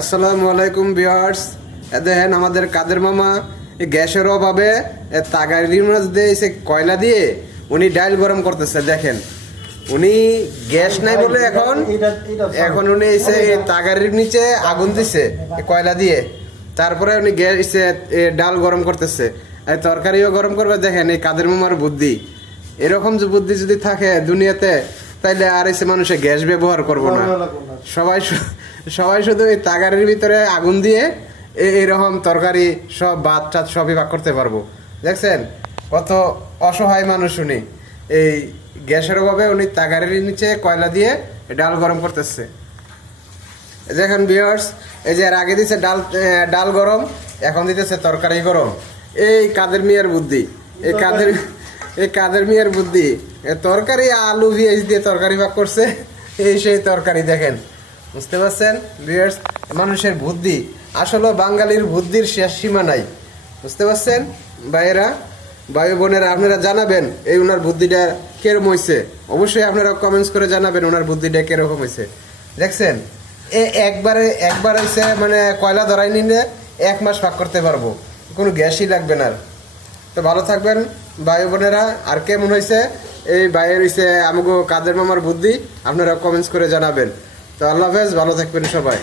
আসসালামু আলাইকুম ভিউয়ার্স। দেখেন আমাদের কাদের মামা গ্যাসের অভাবে তাগারির মধ্যে এসে কয়লা দিয়ে উনি ডাইল গরম করতেছে। দেখেন উনি গ্যাস নাই বলে এখন উনি এসে তাগারির নিচে আগুন দিছে কয়লা দিয়ে, তারপরে উনি গ্যাস ডাল গরম করতেছে, তরকারিও গরম করবে। দেখেন এই কাদের মামার বুদ্ধি, এরকম যে বুদ্ধি যদি থাকে দুনিয়াতে তাইলে আর এসে মানুষে গ্যাস ব্যবহার করবো না। সবাই শুধু এই তাগারের ভিতরে আগুন দিয়ে এইরকম তরকারি সব ভাত টাত সবই ভাগ করতে পারবো। দেখছেন কত অসহায় মানুষ উনি, এই গ্যাসের অভাবে উনি তাগারের নিচে কয়লা দিয়ে ডাল গরম করতেছে। দেখেন ভিউয়ার্স, এই যে এর আগে দিচ্ছে ডাল গরম, এখন দিতেছে তরকারি গরম। এই কাদের মিয়ার বুদ্ধি, এই কাদের মিয়ার বুদ্ধি। তরকারি আলু পেঁয়াজ দিয়ে তরকারি ভাগ করছে, এই সেই তরকারি। দেখেন, বুঝতে পারছেন ভিউয়ার্স, মানুষের বুদ্ধি আসলে বাঙালির বুদ্ধির শেষ সীমা নাই। বুঝতে পারছেন ভাইয়েরা, ভাই বোনেরা, আপনারা জানাবেন এই ওনার বুদ্ধিটা কিরকম হয়েছে। অবশ্যই আপনারা কমেন্টস করে জানাবেন ওনার বুদ্ধিটা কিরকম হয়েছে। দেখছেন একবার হয়েছে মানে কয়লা ধরাই নিলে 1 মাস ভাগ করতে পারবো, কোনো গ্যাসই লাগবে না। তো ভালো থাকবেন ভাই বোনেরা। আর কেমন হয়েছে এই ভাইয়ের হয়েছে আমাকে কাদের মামার বুদ্ধি, আপনারা কমেন্টস করে জানাবেন। তো আল্লাহ হাফেজ, ভালো থাকবেন সবাই।